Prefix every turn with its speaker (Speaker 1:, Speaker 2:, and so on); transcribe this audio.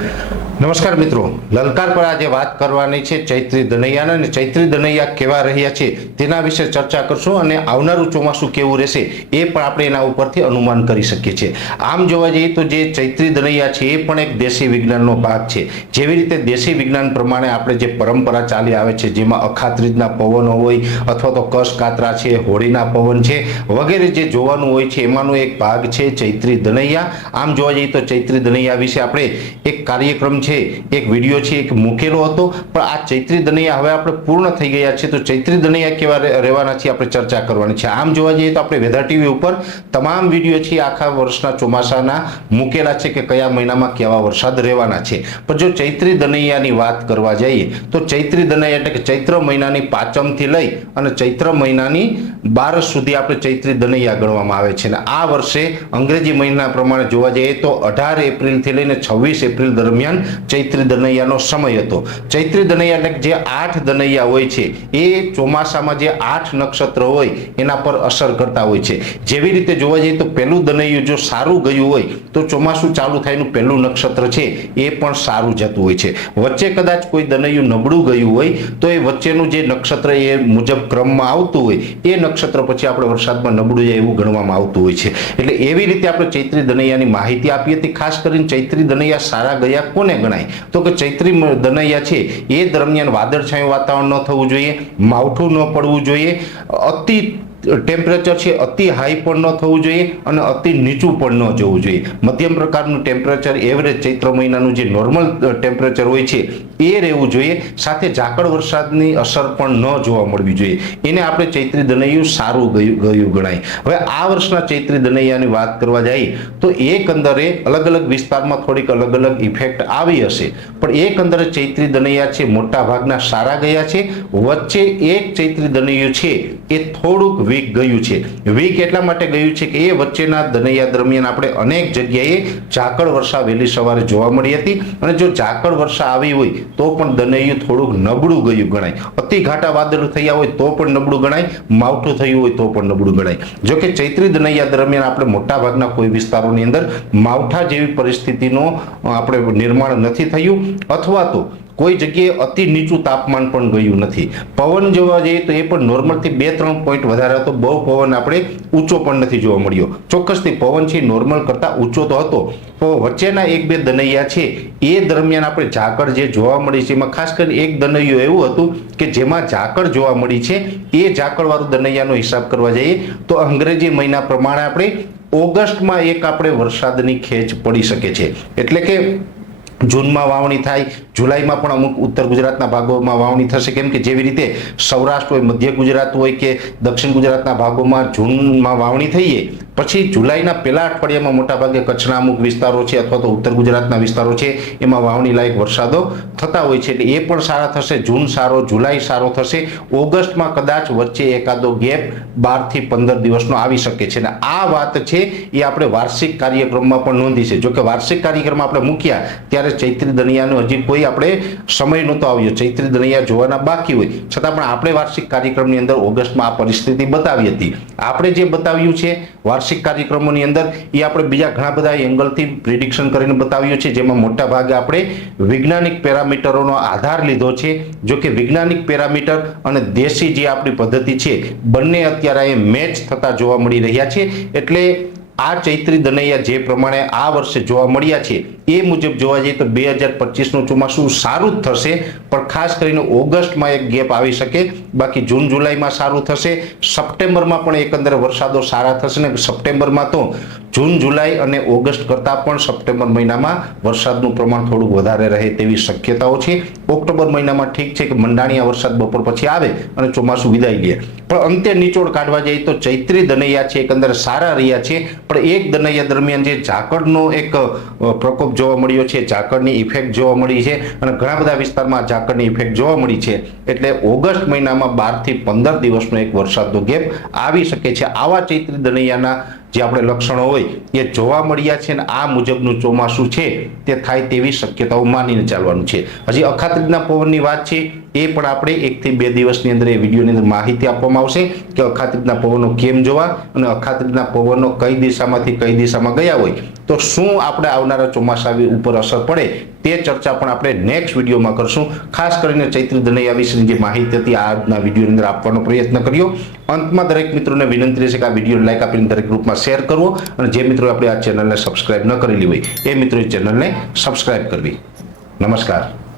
Speaker 1: Yeah. નમસ્કાર મિત્રો. લલકાર પર આજે વાત કરવાની છે ચૈત્રી દનૈયાના અને ચૈત્રી દનૈયા કેવા રહ્યા છે તેના વિશે ચર્ચા કરશું અને આવનારું ચોમાસું કેવું રહેશે એ પણ આપણે એના ઉપરથી અનુમાન કરી શકીએ છીએ. આમ જોવા જઈએ તો જે ચૈત્રી દનૈયા છે એ પણ એક દેશી વિજ્ઞાનનો ભાગ છે. જેવી રીતે દેશી વિજ્ઞાન પ્રમાણે આપણે જે પરંપરા ચાલી આવે છે જેમાં અખાત્રીજના પવનો હોય અથવા તો કશ કાતરા છે, હોળીના પવન છે વગેરે જે જોવાનું હોય છે એમાંનો એક ભાગ છે ચૈત્રી દનૈયા. આમ જોવા જઈએ તો ચૈત્રી દનૈયા વિશે આપણે એક કાર્યક્રમ છે એક વીડિયો છે, એક મૂકેલો હતો. પણ આ ચૈત્રી દનૈયા હવે આપણે પૂર્ણ થઈ ગયા છે તો ચૈત્રી દનૈયા કેવા રહેવાના છે આપણે ચર્ચા કરવાની છે. આમ જોવા જઈએ તો આપણે વેધર ટીવી ઉપર તમામ વીડિયો છે આખા વર્ષના ચોમાસાના મૂકેલા છે કે કયા મહિનામાં કેવા વરસાદ રહેવાના છે. પણ જો ચૈત્રી દનૈયાની વાત કરવા જઈએ તો ચૈત્રી દનૈયા એટલે કે ચૈત્ર મહિનાની પાંચમથી લઈ અને ચૈત્ર મહિનાની બાર સુધી આપણે ચૈત્રી દનૈયા ગણવામાં આવે છે. અને આ વર્ષે અંગ્રેજી મહિના પ્રમાણે જોવા જઈએ તો અઢાર એપ્રિલથી લઈને છવ્વીસ એપ્રિલ દરમિયાન ચૈત્રી દનૈયાનો સમય હતો. ચૈત્રી દનૈયા એટલે જે આઠ દનૈયા હોય છે, એ ચોમાસામાં જે આઠ નક્ષત્ર હોય, એના પર અસર કરતા હોય છે. જેવી રીતે જોવા જઈએ તો પહેલું દનૈયું જો સારું ગયું હોય, તો ચોમાસું ચાલુ થાયનું પહેલું નક્ષત્ર છે, એ પણ સારું જતું હોય છે. વચ્ચે કદાચ કોઈ દનૈયું નબળું ગયું હોય, તો એ વચ્ચેનું જે નક્ષત્ર એ મુજબ ક્રમમાં આવતું હોય, એ નક્ષત્ર પછી આપણે વરસાદમાં નબળું જાય એવું ગણવામાં આવતું હોય છે. એટલે એવી રીતે આપણે ચૈત્રી દનૈયાની માહિતી આપી હતી ખાસ કરીને ચૈત્રી દનૈયા સારા ગયા કોને? ગણાય. તો કે ચૈત્રી દનૈયા છે, એ દરમિયાન વાદળછાયું વાતાવરણ ન થવું જોઈએ, માવઠું ન પડવું જોઈએ. અતિ ટેમ્પરેચર છે, અતિ હાઈ પણ ન થવું જોઈએ અને અતિ નીચું પણ ન જવું જોઈએ. મધ્યમ પ્રકારનું ટેમ્પરેચર એવરેજ ચૈત્ર મહિનાનું જે નોર્મલ ટેમ્પરેચર હોય છે, એ રહેવું જોઈએ. સાથે ઝાકળ વરસાદની અસર પણ ન જોવા મળવી જોઈએ. એને આપણે ચૈત્રી દનૈયું સારું ગયું ગયું ગણાય. હવે આ વર્ષના ચૈત્રી દનૈયાની વાત કરવા જઈએ તો એકંદરે અલગ અલગ વિસ્તારમાં થોડીક અલગ અલગ ઇફેક્ટ આવી હશે. પણ એકંદરે ચૈત્રી દનૈયા છે મોટા ભાગના સારા ગયા છે. વચ્ચે એક ચૈત્રી દનૈયું છે, એ થોડુંક વીક ગયું છે. વીક એટલા માટે ગયું છે કે એ વચ્ચેના દનૈયા દરમિયાન આપણે અનેક જગ્યાએ ઝાકળ વર્ષા વહેલી સવારે જોવા મળી હતી અને જો ઝાકળ વર્ષા આવી હોય તો પણ દનૈયું થોડુંક નબળું ગયું ગણાય. અતિ ઘાટા વાદળ થયા હોય તો પણ નબળું ગણાય. માવઠું થયું હોય તો પણ નબળું ગણાય. જો કે ચૈત્રી દનૈયા દરમિયાન આપણે મોટા ભાગના કોઈ વિસ્તારોની અંદર માવઠા જેવી પરિસ્થિતિનો આપણે નિર્માણ નથી થયું. અથવા તો કોઈ જગ્યાએ અતિ નીચું તાપમાન પણ ગયું નથી. પવન જોવા જઈએ તો એ પણ નોર્મલથી બે ત્રણ પોઈન્ટ વધારે હતો. બહુ પવન આપણે ઊંચો પણ નથી જોવા મળ્યો. ચોક્કસથી પવન છે નોર્મલ કરતાં ઊંચો તો હતો. તો વચ્ચેના એક બે દનૈયા છે એ દરમિયાન આપણે ઝાકળ જે જોવા મળી છે, એમાં ખાસ કરીને એક દનૈયું એવું હતું કે જેમાં ઝાકળ જોવા મળી છે, એ ઝાકળવાળું દનૈયાનો હિસાબ કરવા જઈએ તો અંગ્રેજી મહિના પ્રમાણે આપણે ઓગસ્ટમાં એક આપણે વરસાદની ખેંચ પડી શકે છે. એટલે કે જૂનમાં વાવણી થાય, જુલાઈમાં પણ અમુક ઉત્તર ગુજરાતના ભાગોમાં વાવણી થશે. કેમ કે જેવી રીતે સૌરાષ્ટ્ર હોય, મધ્ય ગુજરાત હોય કે દક્ષિણ ગુજરાતના ભાગોમાં જૂનમાં વાવણી થઈએ, પછી જુલાઈના પહેલા અઠવાડિયામાં મોટાભાગે કચ્છના અમુક વિસ્તારો છે અથવા તો ઉત્તર ગુજરાતના વિસ્તારો છે, એમાં વાવણી લાયક વરસાદો થતા હોય છે. એટલે એ પણ સારા થશે, જૂન સારો, જુલાઈ સારો થશે. ઓગસ્ટમાં કદાચ વચ્ચે એકાદો ગેપ બારથી પંદર દિવસનો આવી શકે છે. અને આ વાત છે એ આપણે વાર્ષિક કાર્યક્રમમાં પણ નોંધી છે. જોકે વાર્ષિક કાર્યક્રમ આપણે મૂક્યા, ત્યારે ચૈત્રી દનિયાનો હજી કોઈ આપણે સમય નહોતો આવ્યો. ચૈત્રી દનિયા જોવાના બાકી હોય. છતાં પણ આપણે વાર્ષિક કાર્યક્રમની અંદર ઓગસ્ટમાં આ પરિસ્થિતિ બતાવી હતી. આપણે જે બતાવ્યું છે વાર્ષિક કાર્યક્રમોની અંદર, એ આપણે બીજા ઘણા બધા એંગલથી પ્રિડિક્શન કરીને બતાવ્યું છે. જેમાં મોટા ભાગે આપણે વૈજ્ઞાનિક પેરામીટરોનો આધાર લીધો છે. જો કે વૈજ્ઞાનિક પેરામીટર અને દેશી જે આપણી પદ્ધતિ છે, બંને અત્યારે મેચ થતા જોવા મળી રહ્યા છે. એટલે આ ચૈત્રી દનૈયા જે પ્રમાણે આ વર્ષે જોવા મળ્યા છે, એ મુજબ જોવા જઈએ તો બે હજાર પચીસનું ચોમાસું સારું જ થશે, પણ ખાસ કરીને ઓગસ્ટમાં એક ગેપ આવી શકે, બાકી જૂન જુલાઈમાં સારું થશે, સપ્ટેમ્બરમાં પણ એકંદરે વરસાદો સારા થશે ને સપ્ટેમ્બરમાં તો જૂન, જુલાઈ અને ઓગસ્ટ કરતાં પણ સપ્ટેમ્બર મહિનામાં વરસાદનું પ્રમાણ થોડું વધારે રહે તેવી શક્યતાઓ છે. ઓક્ટોબર મહિનામાં ઠીક છે કે મંડાણીયા વરસાદ બપોર પછી આવે અને ચોમાસું વિદાય લે. પણ અંતે નિચોડ કાઢવા જઈએ તો ચૈત્રી દનૈયા છે, એકંદર સારા રહ્યા છે. પણ એક દનૈયા દરમિયાન જે ઝાકળનો એક પ્રકોપ જોવા મળ્યો છે, ઝાકળની ઇફેક્ટ જોવા મળી છે અને ઘણા બધા વિસ્તારમાં ઝાકળની ઇફેક્ટ જોવા મળી છે. એટલે ઓગસ્ટ મહિનામાં બારથી પંદર દિવસનો એક વરસાદનો ગેપ આવી શકે છે. આવા ચૈત્રી દનૈયાના જે આપણે લક્ષણો હોય, એ જોવા મળ્યા છે અને આ મુજબનું ચોમાસું છે, તે થાય તેવી શક્યતાઓ માનીને ચાલવાનું છે. હજી અખાત્રીજના પવનની વાત છે એ પણ આપણે એકથી બે દિવસની અંદર એ વિડીયોની અંદર માહિતી આપવામાં આવશે કે અખાત્રીજના પવનો કેમ જોવા અને અખાત્રીજના પવનો કઈ દિશામાંથી કઈ દિશામાં ગયા હોય. તો શું આપણે આવનારા ચોમાસા ઉપર અસર પડે તે ચર્ચા પણ આપણે નેક્સ્ટ વિડીયોમાં કરશું. ખાસ કરીને ચૈત્રી દનૈયા વિશેની જે માહિતી હતી આજના વિડીયોની અંદર આપવાનો પ્રયત્ન કર્યો. અંતમાં દરેક મિત્રોને વિનંતી રહેશે કે આ વીડિયો લાઈક આપીને દરેક ગ્રુપમાં શેર કરવો અને જે મિત્રો આપણે આ ચેનલને સબસ્ક્રાઇબ ન કરેલી હોય એ મિત્રોએ ચેનલને સબસ્ક્રાઇબ કરવી. નમસ્કાર.